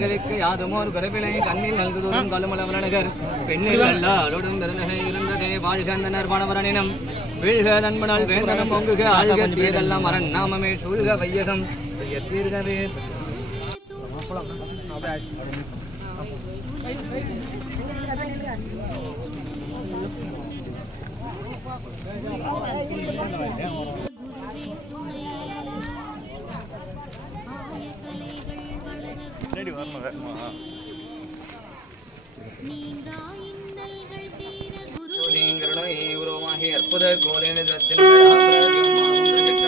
கலகவிக்க யாதுமோர் கருவினை கண்ணில் நல்குதோறும் கலுமலவரநகர் பெண்ணில் அல்ல அருடும் பெருநகை இருந்ததே வாழ்கந்தனர் வனவரனினம் வீழ்க நண்பனால் வேந்தனம் ஒங்குக ஆழ்க தீதெல்லாம் அரண் நாமமே சூழ்க வையகம் தீர்கவே அற்புத கோலினத்தில்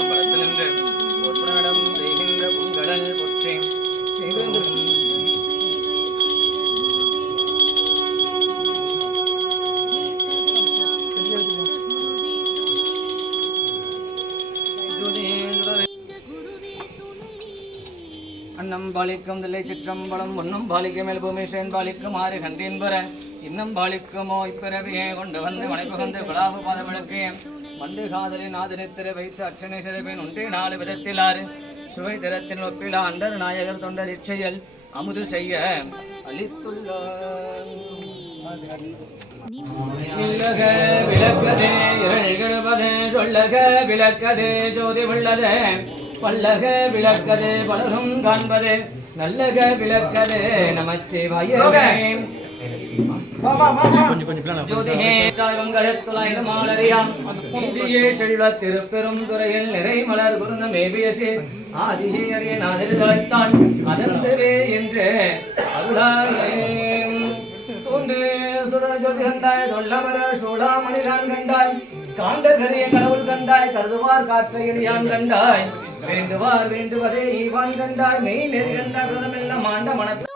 படத்திலிருந்து செய்கின்ற உங்கடல் பொற்றேன் அன்னம் பாலிக்கும் தில்லை சிற்றம்பலம் ஒன்னும் பாலிக்க மேல் பூமிஷேன் பாலிக்கும் ஆறு கண்டின் பெற இன்னும் பாலிக்குமோ இப்பிறவியே கொண்டு வந்து மனைப்புகந்து விழாவு பாதமிழக்கே மண்டு காதலின் ஆதரித்திர வைத்து அர்ச்சனை சிறப்பின் உண்டே 4 விதத்தில் 6 சுவை திறத்தின் ஒப்பிலா அண்டர் நாயகர் தொண்டர் இச்செயல் அமுது செய்ய அளித்துள்ளார். விளக்கதே இகழ்பதே சொல்லக விளக்கதே ஜோதி உள்ளதே பல்லக விளக்கதே பலரும் காண்பதே நல்லக விளக்கதே நமச்சிவாயவே ஜோதியே சாய்வங்கத்துளாயிரம் ஆளறியாம் நீதியே செல்வ திருப்பெரும் துறையில் நிறை மலர் குருந்த மேவியசே ஆதியே அறிய நாதிரி தொலைத்தான் அதந்தவே என்று அருளாயே தோன்று சுடர் ஜோதி கண்டாய் தொல்லவர சூடாமணிதான் கண்டாய் காண்டர் கரிய கடவுள் கண்டாய் கருதுவார் காற்றையான் கண்டாய் வேண்டுவார் வேண்டுவதே ஈவான் கண்டாய் மெய் நெறி கண்டாய் பிரதமெல்லாம் ஆண்ட மனத்து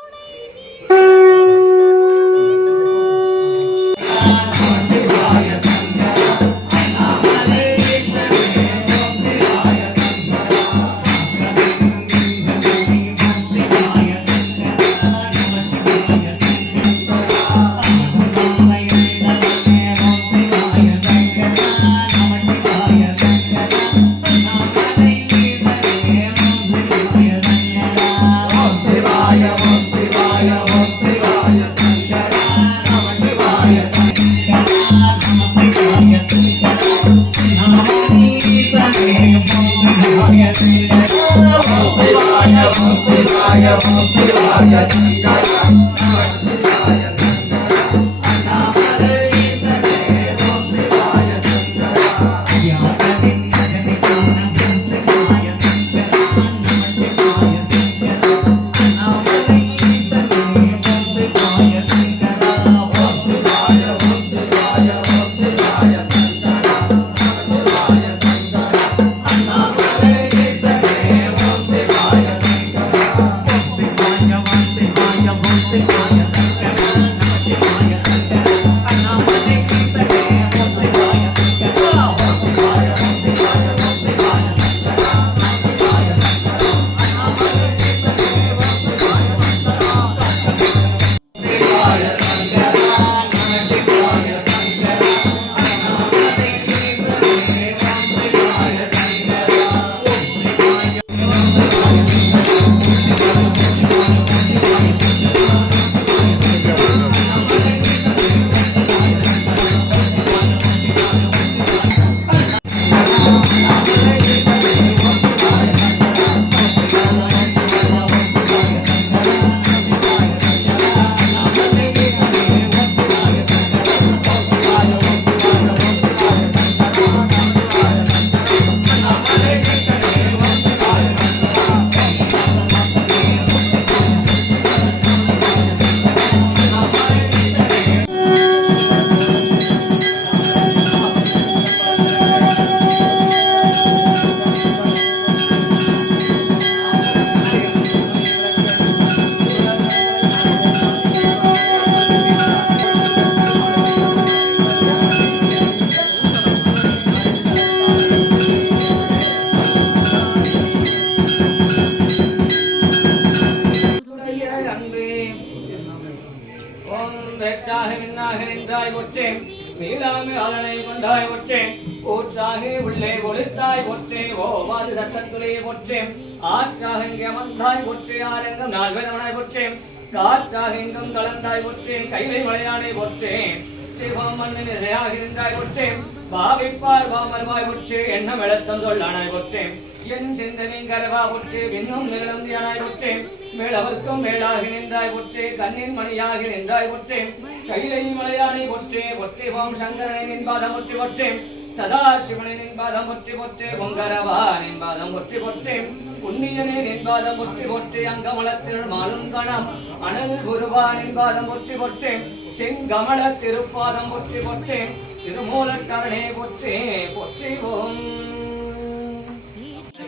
ஓம் வெட்டாக விண்ணாக நின்றாய் போற்றேன் நீளாமை ஆளனை கொண்டாய் ஒற்றேன் ஊற்றாகி உள்ளே ஒளித்தாய் ஒற்றே ஓவாது சட்டத்துலே ஒற்றேன் ஆற்றாக இங்கே அமர்ந்தாய் ஒற்றே ஆரங்கம் நால்வேதமனாய் ஒற்றேன் காற்றாக எங்கும் கலந்தாய் ஒற்றேன் கைலை மலையானை ஒற்றேன் சிவம் மண்ணின் இசையாகின்றாய் ஒற்றேன் பாவிப்பார் வாமர்வாய் ஒற்றே எண்ணம் எழுத்தம் சொல்லானாய் ஒற்றேன் என் சிந்தனை கரவா ஒற்றே இன்னும் நிகழ்ந்தியானாய் ஒற்றேன் மேலவர்க்கும் மேலாகி நின்றாய் ஒற்றே கண்ணின் மணியாகி நின்றாய் ஒற்றேன் கைலை மலையானை ஒற்றே ஒற்றிவோம் சங்கரனை நின்பாதம் ஒற்றி ஒற்றேன் சதாசிவனை நின்பாதம் ஒற்றி ஒற்றே பொங்கரவா நின்பாதம் ஒற்றி ஒற்றேன் புண்ணியனே நின்பாதம் ஒற்றி ஒற்றே அங்கமலத்தினுள் மாலும் கணம் அனல் குருவா நின்பாதம் ஒற்றி ஒற்றேன் செங்கமல திருப்பாதம் ஒற்றி ஒற்றேன் திருமூலக்கரணே ஒற்றே பொற்றிவோம்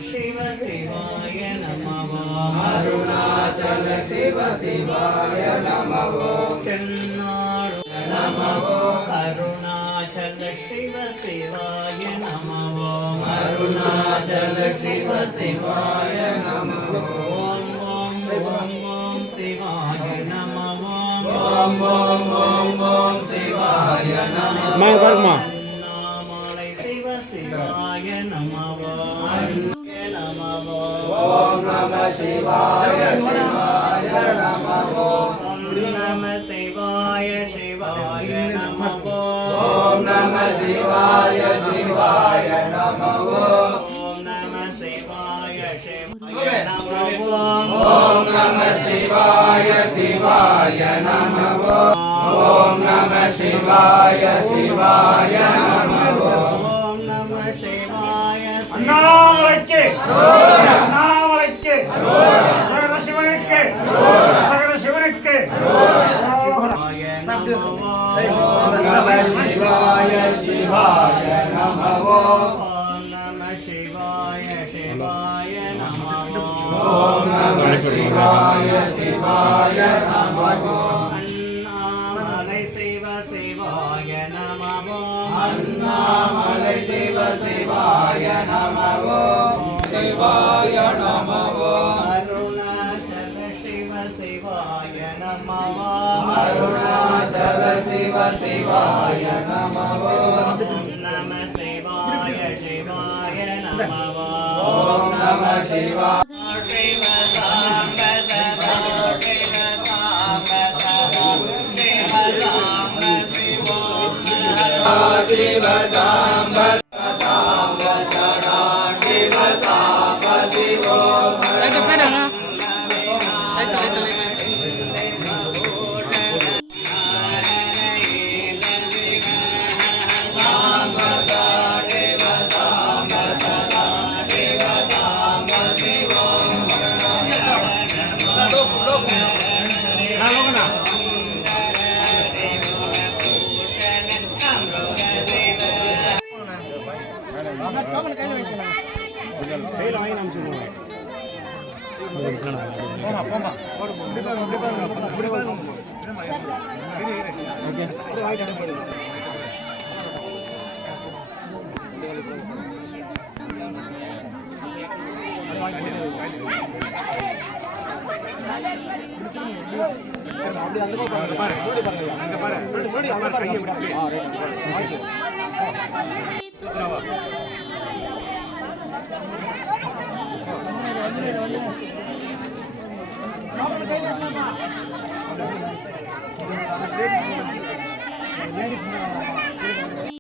शिव शिवाय नमः अरुणाचल शिव शिवाय नमः तेन्नाडु नमः अरुणाचल शिव शिवाय नमः अरुणाचल शिव शिवाय नमः ओम ओम ओम ओम शिवाय नमः ओम ओम ओम ओम शिवाय नमः मैं वर्मा नामले शिव शिवाय नमः ओम नमः शिवाय शिवाय नमः ओम नमः शिवाय शिवाय नमः ओम नमः शिवाय शिवाय नमः ओम नमः शिवाय शिवाय नमः ओम नमः शिवाय शिवाय नमः ओम नमः शिवाय शिवाय नमः ओम नमः शिवाय அண்ணாமலைக்கு அண்ணாமலைக்கு மகர சிவனுக்கு மகர சிவனுக்கு नमः शिवाय शिवाय नमः ओम नमः शिवाय शिवाय नमः ओम नमः शिवाय शिवाय नमः अन्नामलै शिव शिवाय नमः अन्नामलै शिव शिवाय नमः शिवाय नमः अरुणाचल शिव शिवाय नमः अरुणाचल शिव शिवाय नमः नमः शिवाय शिवाय नमः ओम नमः शिवाय शिव साम्ब सदा शिव साम्ब सदा शिव साम्ब शिवो शिव साम्ब साम्ब सदा शिव साम्ब शिवो